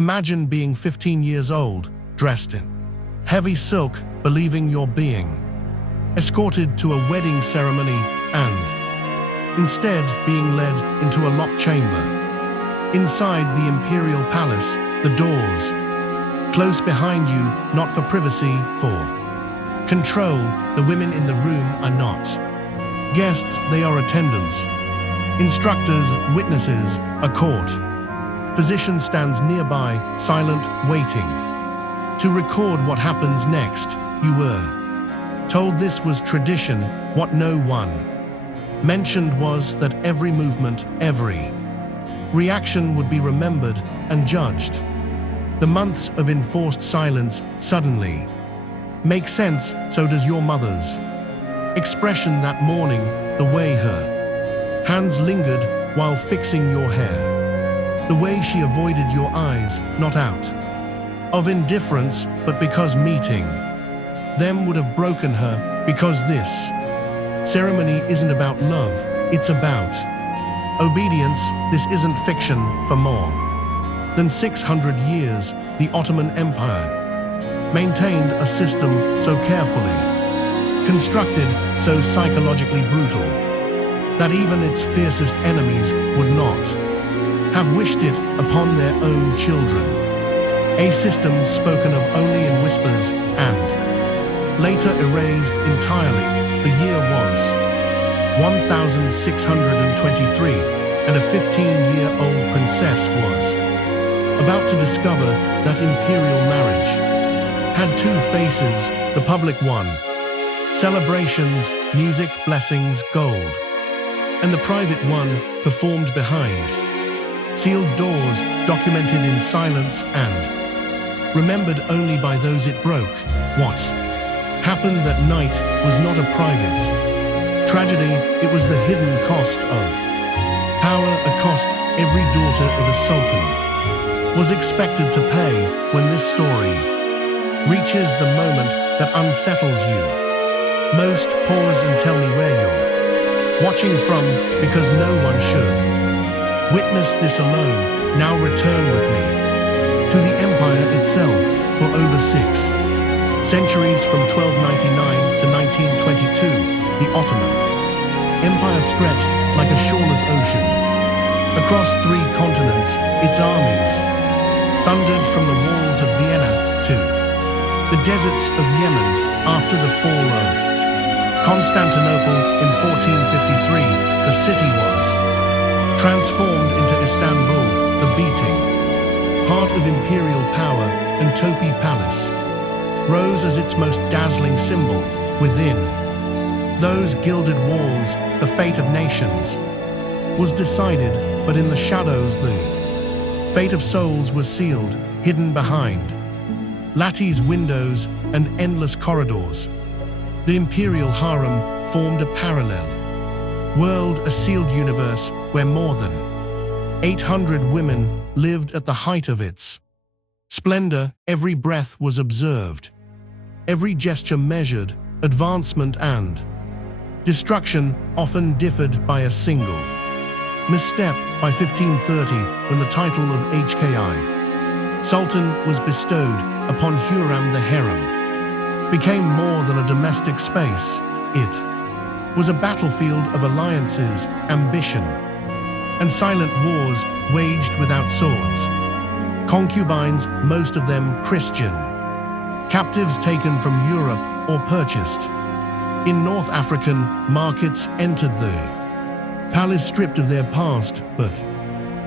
Imagine being 15 years old, dressed in heavy silk, believing you're being escorted to a wedding ceremony and instead being led into a locked chamber. Inside the imperial palace, the doors close behind you, not for privacy, for control. The women in the room are not guests, they are attendants, instructors, witnesses. A court physician stands nearby, silent, waiting to record what happens next. You were told this was tradition. What no one mentioned was that every movement, every reaction would be remembered and judged. The months of enforced silence suddenly make sense. So does your mother's expression that morning, the way her hands lingered while fixing your hair, the way she avoided your eyes, not out of indifference, but because meeting them would have broken her. Because this ceremony isn't about love, it's about obedience. This isn't fiction. For more than 600 years, the Ottoman Empire maintained a system so carefully constructed, so psychologically brutal, that even its fiercest enemies would not have wished it upon their own children. A system spoken of only in whispers and later erased entirely. The year was 1623, and a 15-year-old princess was about to discover that imperial marriage had two faces: the public one, celebrations, music, blessings, gold, and the private one, performed behind sealed doors, documented in silence and remembered only by those it broke. What happened that night was not a private tragedy, it was the hidden cost of power, a cost every daughter of a sultan was expected to pay. When this story reaches the moment that unsettles you most, pause and tell me where you're watching from, because no one should witness this alone. Now return with me to the empire itself. For over 6 centuries, from 1299 to 1922, the Ottoman Empire stretched like a shoreless ocean across 3 continents. Its armies thundered from the walls of Vienna to the deserts of Yemen. After the fall of Constantinople in 1453, the city was transformed into Istanbul, the beating heart of imperial power, and Topi Palace rose as its most dazzling symbol. Within those gilded walls, the fate of nations was decided, but in the shadows the fate of souls was sealed, hidden behind lattice windows and endless corridors. The imperial harem formed a parallel world, a sealed universe where more than 800 women lived at the height of its splendor. Every breath was observed, every gesture measured. Advancement and destruction often differed by a single misstep. By 1530, when the title of HKI Sultan was bestowed upon Hurram, the harem became more than a domestic space. It was a battlefield of alliances, ambition, and silent wars waged without swords. Concubines, most of them Christian, captives taken from Europe or purchased in North African markets, entered the palace stripped of their past, but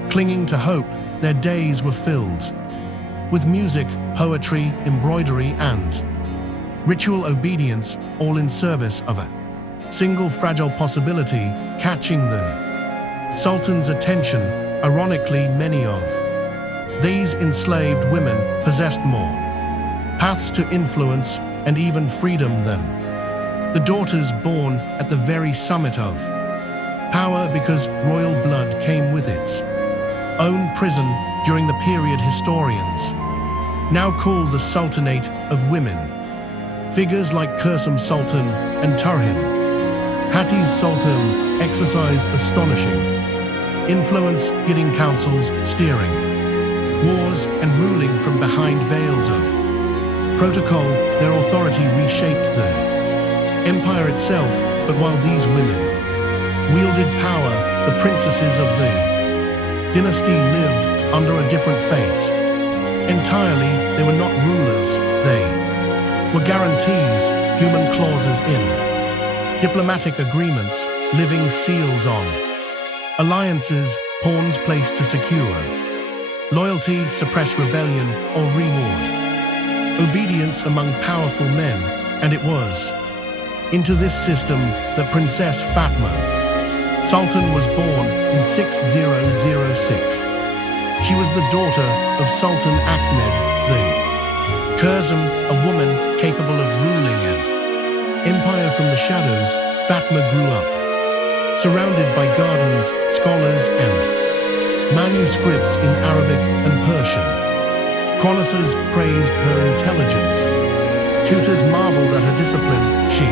clinging to hope. Their days were filled with music, poetry, embroidery, and ritual obedience, all in service of a single fragile possibility: catching the Sultan's attention. Ironically, many of these enslaved women possessed more paths to influence and even freedom than the daughters born at the very summit of power, because royal blood came with its own prison. During the period historians now call the Sultanate of Women, figures like Kursum Sultan and Turhan Hatice Sultan exercised astonishing influence, guiding councils, steering wars and ruling from behind veils of protocol. Their authority reshaped the empire itself. But while these women wielded power, the princesses of the dynasty lived under a different fate. Entirely, they were not rulers, they were guarantees, human clauses in diplomatic agreements, living seals on alliances, pawns placed to secure loyalty, suppress rebellion, or reward obedience among powerful men. And it was into this system that Princess Fatma Sultan was born in 6006. She was the daughter of Sultan Ahmed the Kurzem, a woman capable of ruling an empire from the shadows. Fatma grew up surrounded by gardens, scholars, and manuscripts in Arabic and Persian. Chroniclers praised her intelligence. Tutors marveled at her discipline. She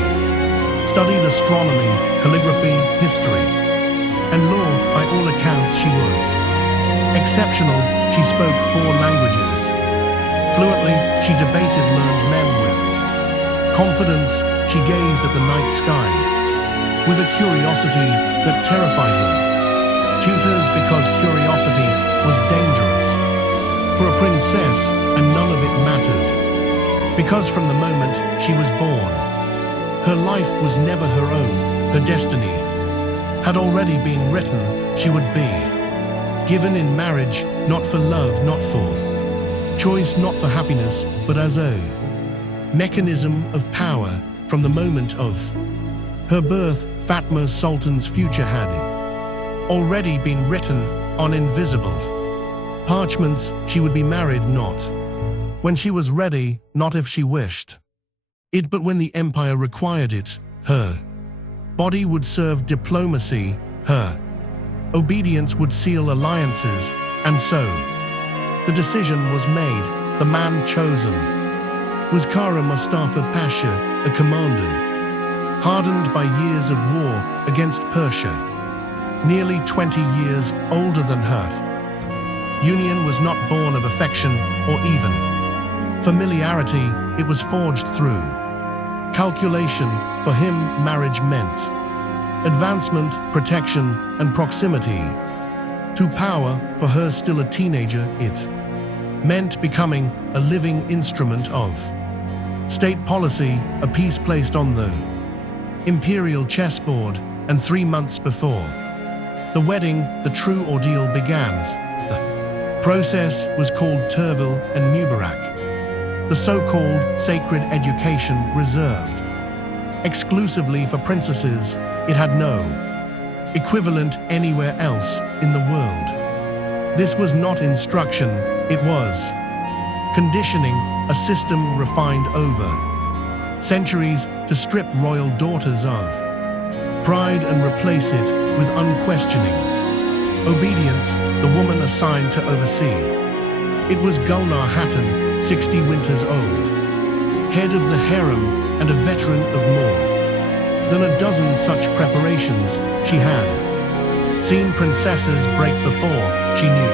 studied astronomy, calligraphy, history, and law. By all accounts, she was exceptional. She spoke 4 languages fluently. She debated learned men with confidence. She gazed at the night sky with a curiosity that terrified her tutors, because curiosity was dangerous for a princess, and none of it mattered, because from the moment she was born, her life was never her own. Her destiny had already been written. She would be given in marriage, not for love, not for choice, not for happiness, but as a mechanism of power. From the moment of her birth, Fatma Sultan's future had already been written on invisible parchments. She would be married not when she was ready, not if she wished it, but when the empire required it. Her body would serve diplomacy, her obedience would seal alliances, and so the decision was made. The man chosen was Kara Mustafa Pasha, a commander hardened by years of war against Persia, nearly 20 years older than her. Union was not born of affection or even familiarity. It was forged through calculation. For him, marriage meant advancement, protection, and proximity to power. For her, still a teenager, it meant becoming a living instrument of state policy, a piece placed on the imperial chessboard. And 3 months before the wedding, the true ordeal began. The process was called Turvil and Mubarak, the so-called sacred education reserved exclusively for princesses. It had no equivalent anywhere else in the world. This was not instruction, it was conditioning, a system refined over centuries to strip royal daughters of pride and replace it with unquestioning obedience. The woman assigned to oversee it was Gulnar Hatun, 60 winters old, head of the harem and a veteran of more than a dozen such preparations. She had seen princesses break before. She knew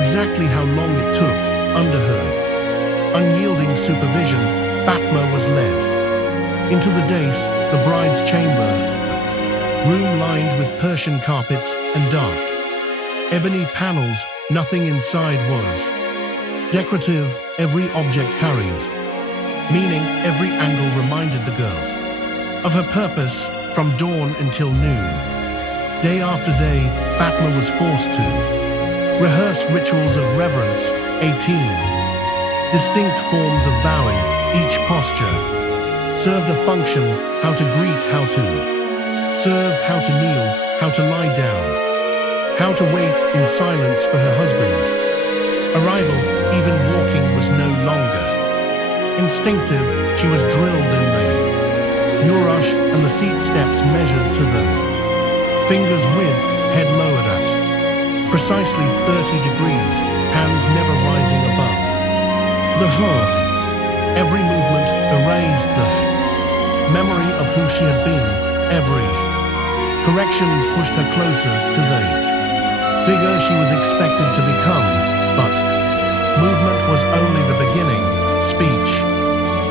exactly how long it took. Under her unyielding supervision, Fatma was led into the dais, the bride's chamber, room lined with Persian carpets and dark ebony panels. Nothing inside was decorative. Every object carried meaning. Every angle reminded the girls of her purpose. From dawn until noon, day after day, Fatma was forced to rehearse rituals of reverence. 18 distinct forms of bowing. Each posture served a function: how to greet, how to serve, how to kneel, how to lie down, how to wait in silence for her husband's arrival. Even walking was no longer instinctive. She was drilled in the Urush, and the seat steps measured to the finger's width, head lowered at precisely 30 degrees, hands never rising above the heart. Every movement erased the memory of who she had been. Every correction pushed her closer to the figure she was expected to become. But was only the beginning. Speech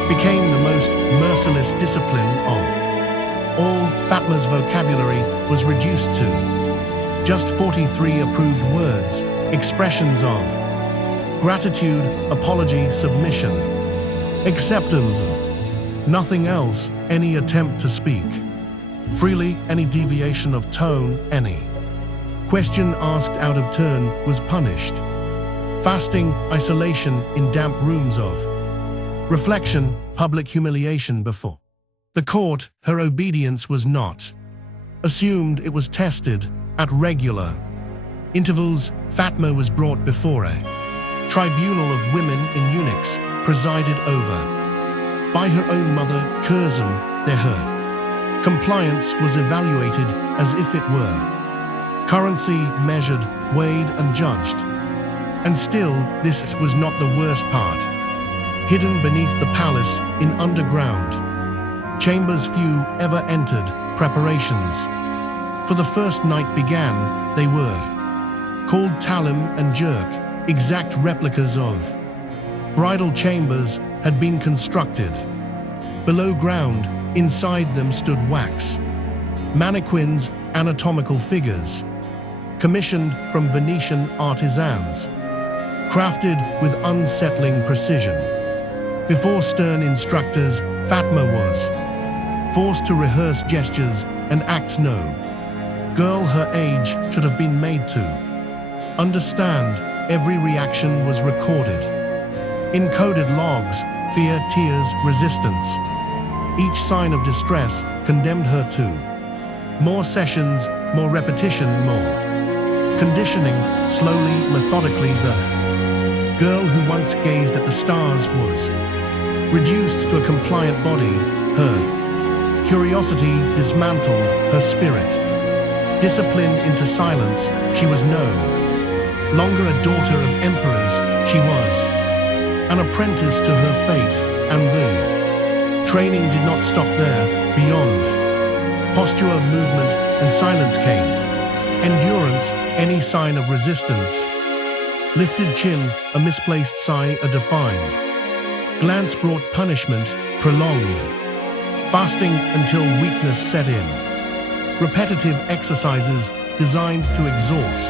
became the most merciless discipline of all. Fatma's vocabulary was reduced to just 43 approved words, expressions of gratitude, apology, submission, acceptance, nothing else. Any attempt to speak freely, any deviation of tone, any question asked out of turn was punished. Fasting, isolation in damp rooms of reflection, public humiliation before the court. Her obedience was not assumed, it was tested at regular intervals. Fatma was brought before a tribunal of women in eunuchs, presided over by her own mother, Kurzum. There her compliance was evaluated as if it were currency, measured, weighed and judged. And still, this was not the worst part. Hidden beneath the palace, in underground chambers few ever entered, preparations for the first night began. They were called talim and jerk. Exact replicas of bridal chambers had been constructed below ground. Inside them stood wax mannequins, anatomical figures commissioned from Venetian artisans, crafted with unsettling precision. Before stern instructors, Fatma was forced to rehearse gestures and acts no girl her age should have been made to understand. Every reaction was recorded. Encoded logs, fear, tears, resistance. Each sign of distress condemned her to more sessions, more repetition, more conditioning. Slowly, methodically, the girl who once gazed at the stars was reduced to a compliant body. Her curiosity dismantled, her spirit disciplined into silence. She was no longer a daughter of emperors, she was an apprentice to her fate, and the training did not stop there. Beyond posture, movement, and silence came endurance. Any sign of resistance, lifted chin, a misplaced sigh, a defined glance brought punishment. Prolonged fasting until weakness set in. Repetitive exercises designed to exhaust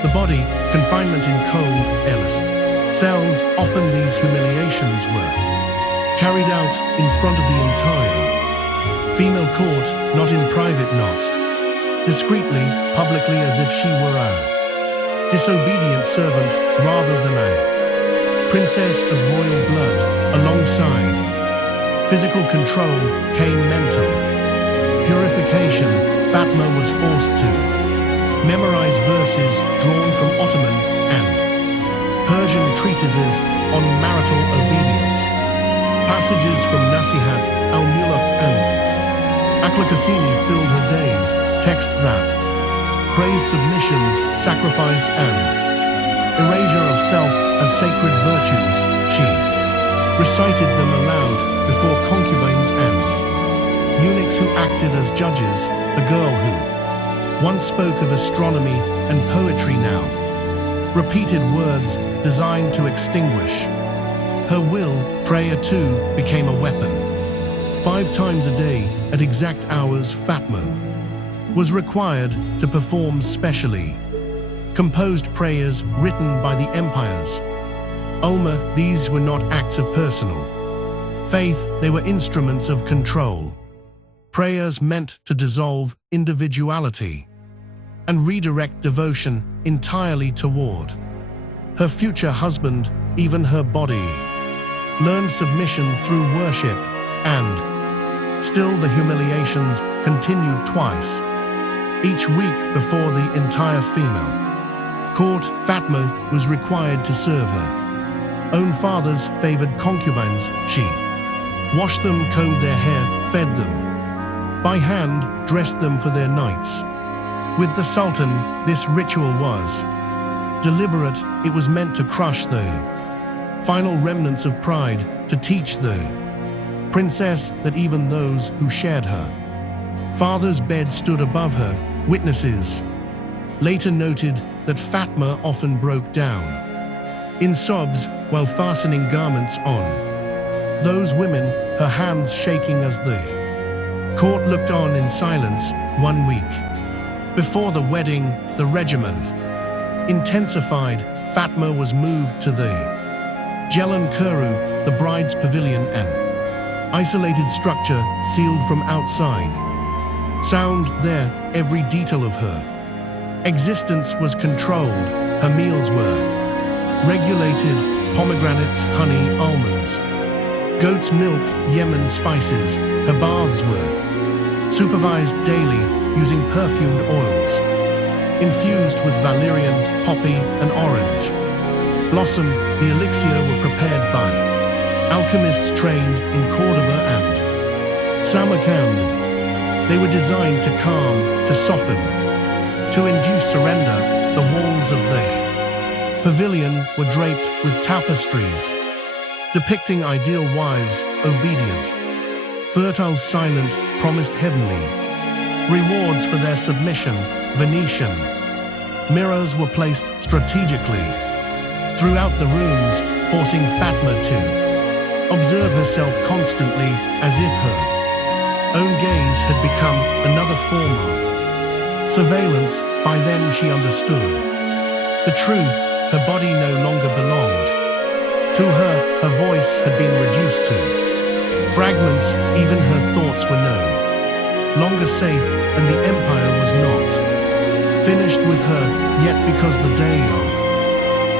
the body. Confinement in cold, airless cells. Often these humiliations were carried out in front of the entire female court, not in private, not discreetly, publicly, as if she were a disobedient servant rather than a princess of royal blood. Alongside physical control came mental purification. Fatma was forced to memorize verses drawn from Ottoman and Persian treatises on marital obedience, passages from Nasihat, al-Muluk and Akhlaqasini filled her days, texts that praised submission, sacrifice and erasure of self as sacred virtues. She recited them aloud before concubines and eunuchs who acted as judges. The girl who once spoke of astronomy and poetry now repeated words designed to extinguish her will. Prayer too became a weapon. 5 times a day, at exact hours, Fatma was required to perform specially composed prayers written by the empire's ulama. These were not acts of personal faith, they were instruments of control. Prayers meant to dissolve individuality and redirect devotion entirely toward her future husband. Even her body learned submission through worship, and still the humiliations continued twice each week before the entire female court. Fatma was required to serve her own father's favored concubines. She washed them, combed their hair, fed them by hand, dressed them for their nights. With the Sultan, this ritual was deliberate. It was meant to crush the final remnants of pride, to teach the princess that even those who shared her father's bed stood above her. Witnesses later noted that Fatma often broke down in sobs while fastening garments on. Those women, her hands shaking as the court looked on in silence. 1 week before the wedding, the regimen intensified. Fatma was moved to the Jalan Kuru, the bride's pavilion, an isolated structure sealed from outside. Sound there, every detail of her existence was controlled. Her meals were regulated: pomegranates, honey, almonds, goat's milk, Yemen spices. Her baths were supervised daily using perfumed oils infused with valerian, poppy, and orange blossom. The elixir were prepared by alchemists trained in Cordoba and Samarkand. They were designed to calm, to soften, to induce surrender. The walls of the pavilion were draped with tapestries depicting ideal wives, obedient, fertile, silent, promised heavenly rewards for their submission. Venetian mirrors were placed strategically throughout the rooms, forcing Fatma to observe herself constantly, as if her own gaze had become another form of surveillance. By then she understood the truth. Her body no longer belonged to her. Her voice had been reduced to fragments. Even her thoughts were no longer safe, and the empire was not finished with her yet, because the day of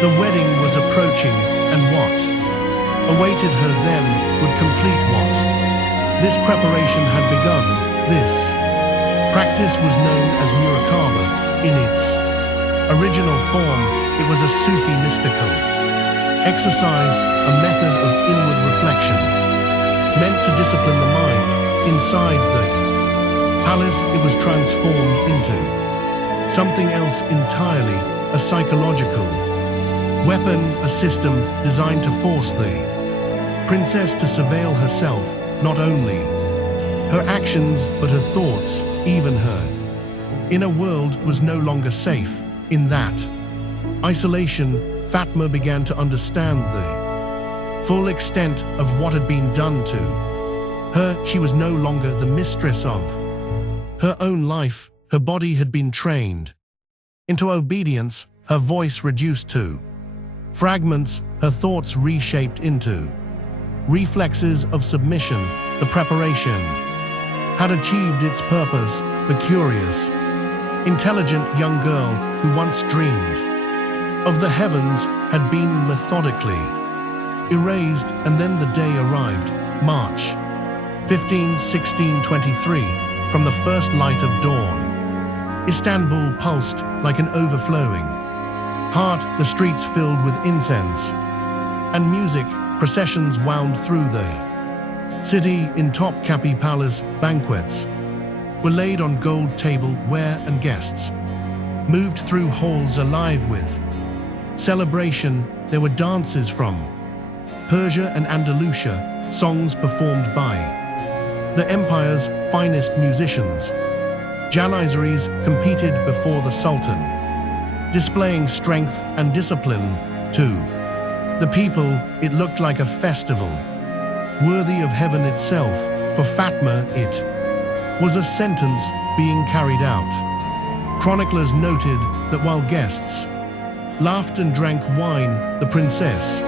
the wedding was approaching, and what awaited her then would complete what this preparation had begun. This practice was known as Murakaba. In its original form, it was a Sufi mystical exercise, a method of inward reflection meant to discipline the mind. Inside the palace, it was transformed into something else entirely, a psychological weapon, a system designed to force the princess to surveil herself, not only her actions but her thoughts. Even her inner world was no longer safe. In that isolation, Fatma began to understand the full extent of what had been done to her. She was no longer the mistress of her own life. Her body had been trained into obedience, her voice reduced to fragments, her thoughts reshaped into reflexes of submission. The preparation had achieved its purpose. The curious, intelligent young girl who once dreamed of the heavens had been methodically erased. And then the day arrived, March 15, 1623. From the first light of dawn, Istanbul pulsed like an overflowing heart. The streets filled with incense and music. Processions wound through the city in Topkapi Palace. Banquets were laid on gold tableware, and guests moved through halls alive with celebration. There were dances from Persia and Andalusia, songs performed by the empire's finest musicians. Janissaries competed before the Sultan, displaying strength and discipline. To the people, it looked like a festival, worthy of heaven itself. For Fatma, it was a sentence being carried out. Chroniclers noted that while guests laughed and drank wine, the princess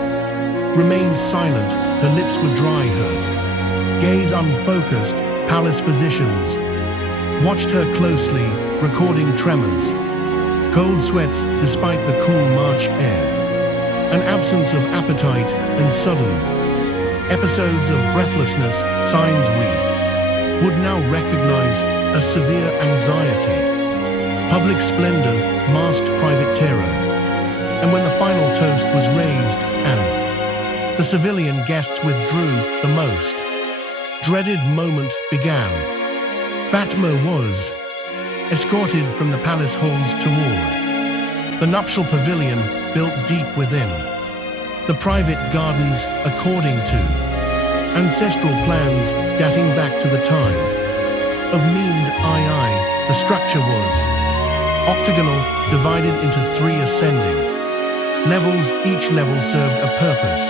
remained silent. Her lips were dry, her gaze unfocused. Palace physicians watched her closely, recording tremors, cold sweats despite the cool March air, an absence of appetite, and sudden episodes of breathlessness, signs we would now recognize as severe anxiety. Public splendor masked private terror, and when the final toast was raised and the civilian guests withdrew, the most dreaded moment began. Fatma was escorted from the palace halls toward the nuptial pavilion built deep within the private gardens according to ancestral plans dating back to the time of Mehmed II. The structure was octagonal, divided into 3 ascending Each level served a purpose.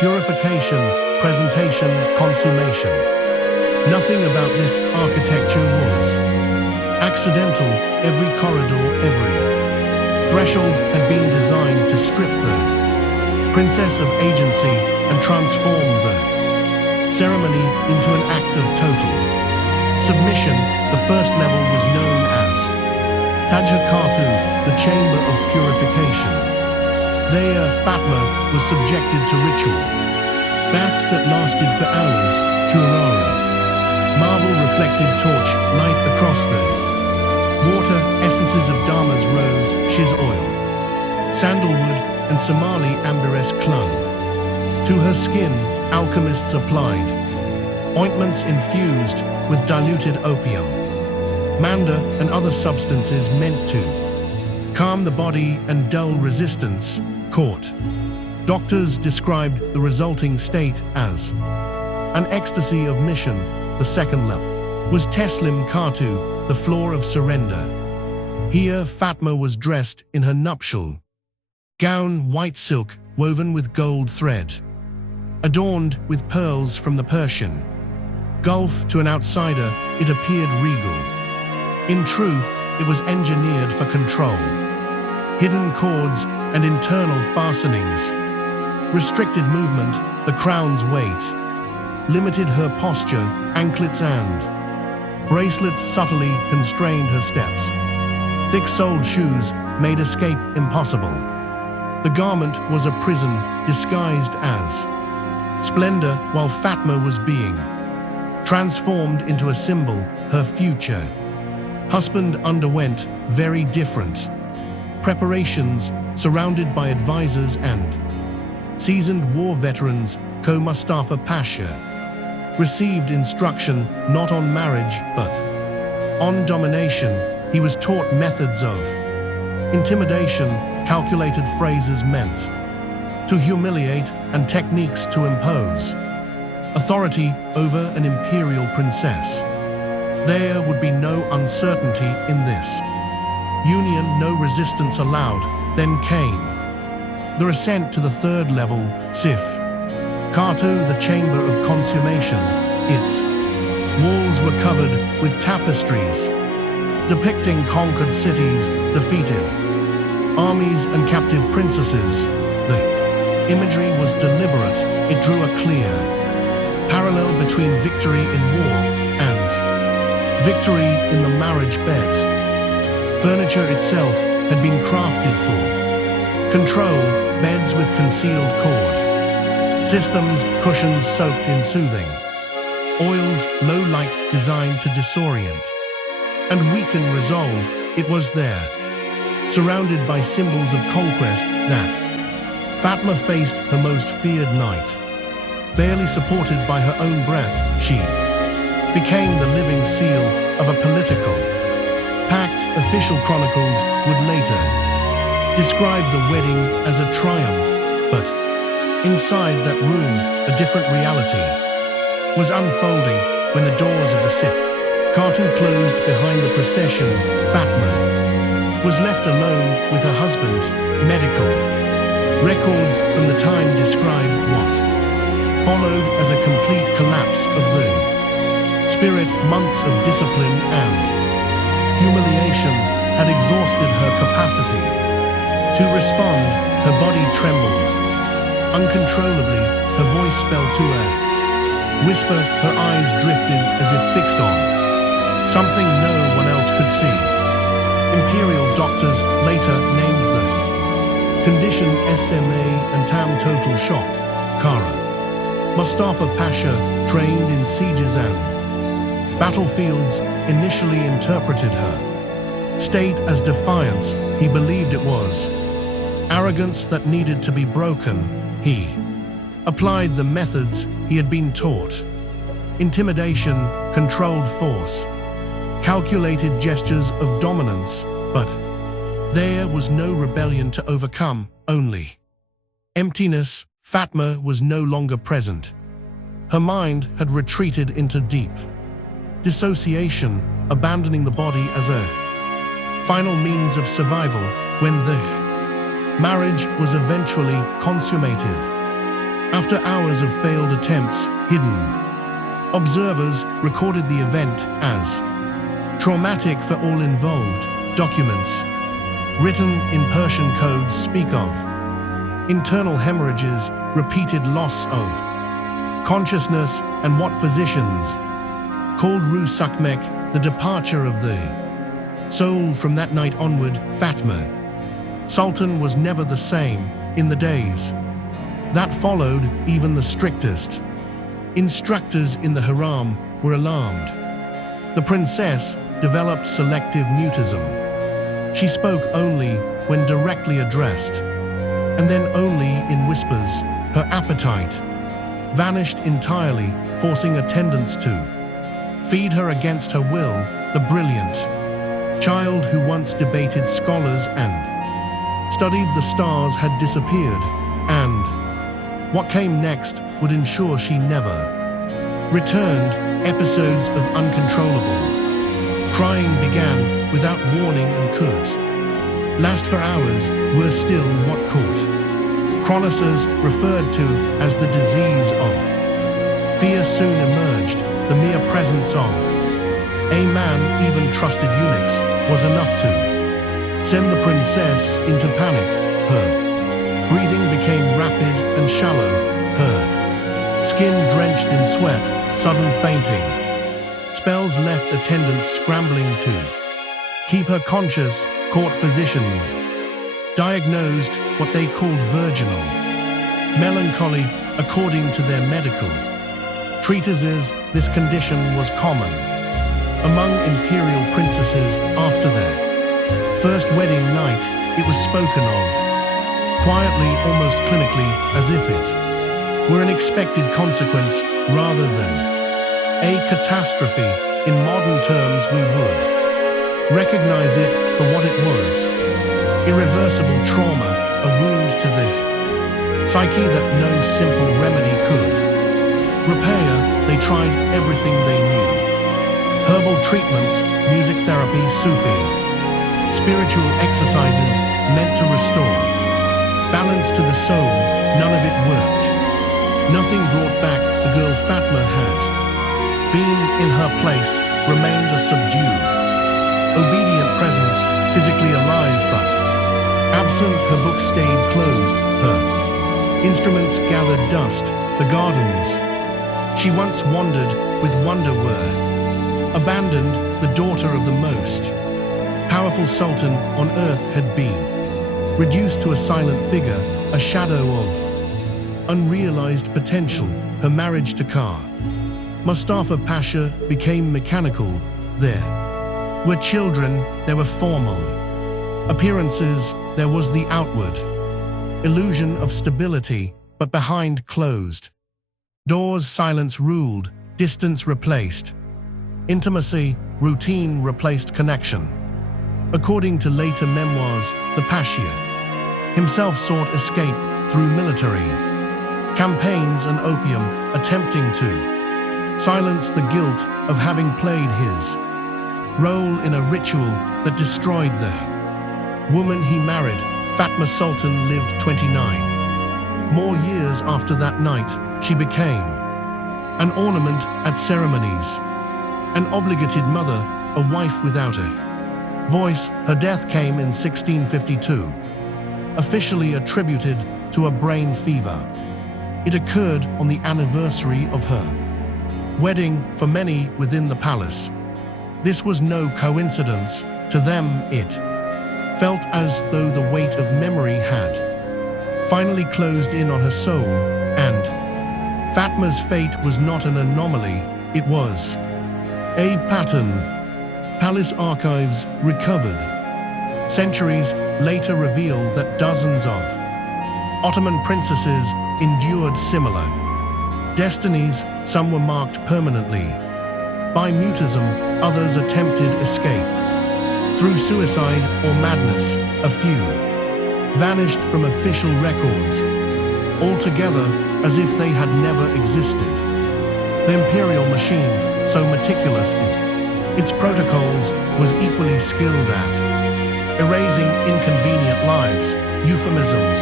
Purification, presentation, consummation. Nothing about this architecture was accidental. Every corridor, every threshold had been designed to strip the princess of agency and transform the ceremony into an act of total submission. The first level was known as Tajhakatu, the chamber of purification. There, Fatma was subjected to ritual baths that lasted for hours. Curara, marble reflected torch light across the water. Essences of Dharma's rose, shiz oil, sandalwood, and Somali ambergris clung to her skin. Alchemists applied ointments infused with diluted opium, manda, and other substances meant to calm the body and dull resistance. Court doctors described the resulting state as an ecstasy of mission. The second level was Teslim Khatu, the floor of surrender. Here, Fatma was dressed in her nuptial gown, white silk woven with gold thread, adorned with pearls from the Persian Gulf. To an outsider, it appeared regal. In truth, it was engineered for control. Hidden cords and internal fastenings restricted movement. The crown's weight limited her posture. Anklets and bracelets subtly constrained her steps. Thick-soled shoes made escape impossible. The garment was a prison disguised as splendor, while Fatma was being transformed into a symbol. Her future husband underwent very different preparations. Surrounded by advisors and seasoned war veterans, Mustafa Pasha received instruction not on marriage but on domination. He was taught methods of intimidation, calculated phrases meant to humiliate, and techniques to impose authority over an imperial princess. There would be no uncertainty in this union, no resistance allowed. Then came the ascent to the third level, Sif Khatu, the chamber of consummation. Its walls were covered with tapestries depicting conquered cities, defeated armies, and captive princesses. The imagery was deliberate. It drew a clear parallel between victory in war and victory in the marriage bed. Furniture itself had been crafted for control. Beds with concealed cord systems, cushions soaked in soothing oils, low light designed to disorient and weaken resolve. It was there, surrounded by symbols of conquest, that Fatma faced her most feared night. Barely supported by her own breath, she became the living seal of a political pact. Official chronicles would later describe the wedding as a triumph, but inside that room, a different reality was unfolding. When the doors of the Sif Khatu closed behind the procession, Fatma was left alone with her husband. Medical records from the time describe what followed as a complete collapse of the spirit. Months of discipline and humiliation had exhausted her capacity to respond. Her body trembled uncontrollably. Her voice fell to a whisper. Her eyes drifted as if fixed on something no one else could see. Imperial doctors later named the condition SMA and tam total shock. Kara Mustafa Pasha, trained in sieges and battlefields, initially interpreted her state as defiance. He believed it was arrogance that needed to be broken. He applied the methods he had been taught: intimidation, controlled force, calculated gestures of dominance. But there was no rebellion to overcome, only emptiness. Fatma was no longer present. Her mind had retreated into deep dissociation, abandoning the body as a final means of survival. When the Marriage was eventually consummated. After hours of failed attempts, hidden. Observers recorded the event as traumatic for all involved. Documents written in Persian codes speak of internal hemorrhages, repeated loss of consciousness, and what physicians called Ruh Sakmek, the departure of the soul. From that night onward, Fatma Sultan was never the same. In the days that followed, even the strictest instructors in the harem were alarmed. The princess developed selective mutism. She spoke only when directly addressed, and then only in whispers. Her appetite vanished entirely, forcing attendants to feed her against her will. The brilliant child who once debated scholars and studied the stars had disappeared, and what came next would ensure she never returned. Episodes of uncontrollable crying began without warning and could last for hours. Were still what court chroniclers referred to as the disease of fear soon emerged. The mere presence of a man, even trusted eunuchs, was enough to send the princess into panic. Her breathing became rapid and shallow, her skin drenched in sweat. Sudden fainting spells left attendants scrambling to keep her conscious. Court physicians diagnosed what they called virginal melancholy. According to their medical treatises, this condition was common among imperial princesses. After their first wedding night, it was spoken of quietly, almost clinically, as if it were an expected consequence rather than a catastrophe. In modern terms, we would recognize it for what it was: irreversible trauma, a wound to the psyche that no simple remedy could repair. They tried everything they knew: herbal treatments, music therapy, Sufi spiritual exercises meant to restore balance to the soul. None of it worked. Nothing brought back the girl Fatma had been. In her place remained a subdued, obedient presence, physically alive but absent. Her books stayed closed, her instruments gathered dust. The gardens she once wandered with wonder were abandoned. The daughter of the most powerful sultan on earth had been reduced to a silent figure, a shadow of unrealized potential. Her marriage to Kar Mustafa Pasha became mechanical. There were children, there were formal appearances, there was the outward illusion of stability, but behind closed doors silence ruled, distance replaced intimacy, routine replaced connection. According to later memoirs, the Pasha himself sought escape through military campaigns and opium, attempting to silence the guilt of having played his role in a ritual that destroyed the woman he married. Fatma Sultan lived 29 more years after that night. She became an ornament at ceremonies, an obligated mother, a wife without a voice. Her death came in 1652, officially attributed to a brain fever. It occurred on the anniversary of her wedding. For many within the palace, this was no coincidence. To them, it felt as though the weight of memory had finally closed in on her soul, and Fatma's fate was not an anomaly, it was a pattern. Palace archives recovered centuries later reveal that dozens of Ottoman princesses endured similar destinies. Some were marked permanently by mutism, others attempted escape through suicide or madness. A few vanished from official records altogether, as if they had never existed. The imperial machine, so meticulous in its protocols, was equally skilled at erasing inconvenient lives, euphemisms.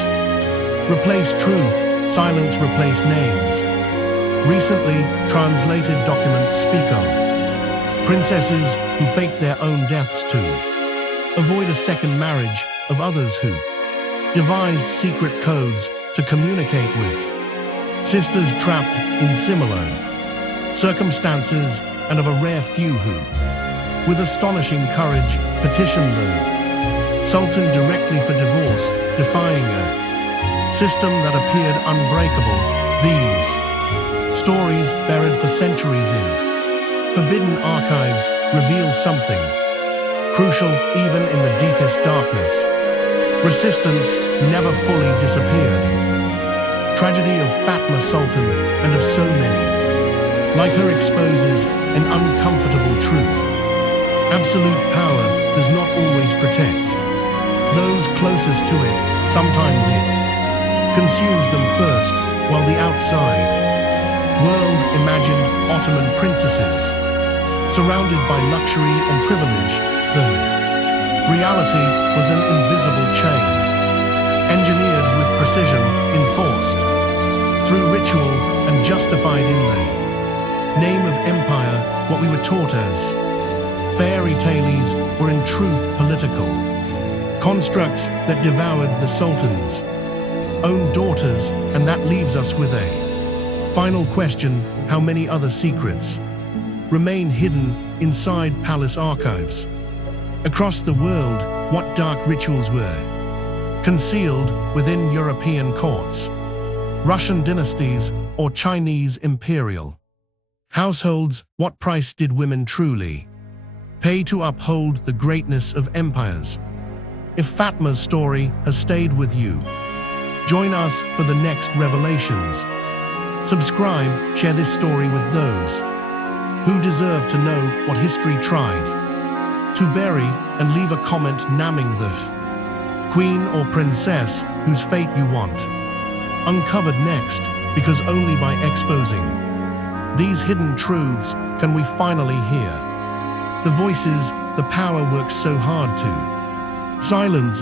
Replace truth, silence replace names. Recently, translated documents speak of princesses who faked their own deaths to avoid a second marriage, of others who devised secret codes to communicate with sisters trapped in similar circumstances, and of a rare few who, with astonishing courage, petitioned the Sultan directly for divorce, defying a system that appeared unbreakable. These stories, buried for centuries in forbidden archives, reveal something crucial even in the deepest darkness. Resistance never fully disappeared. Tragedy of Fatma Sultan and of so many like her exposes an uncomfortable truth. Absolute power does not always protect those closest to it. Sometimes it consumes them first, while the outside world imagined Ottoman princesses surrounded by luxury and privilege. The reality was an invisible chain, engineered with precision, enforced through ritual and justified in the name of empire. What we were taught as fairy tales were in truth political constructs that devoured the Sultan's own daughters, and that leaves us with a final question: how many other secrets remain hidden inside palace archives? Across the world, what dark rituals were concealed within European courts, Russian dynasties, or Chinese imperial households? What price did women truly pay to uphold the greatness of empires? If Fatma's story has stayed with you, join us for the next revelations. Subscribe, share this story with those who deserve to know what history tried to bury, and leave a comment naming the queen or princess whose fate you want uncovered next, because only by exposing these hidden truths can we finally hear the voices the power works so hard to silence.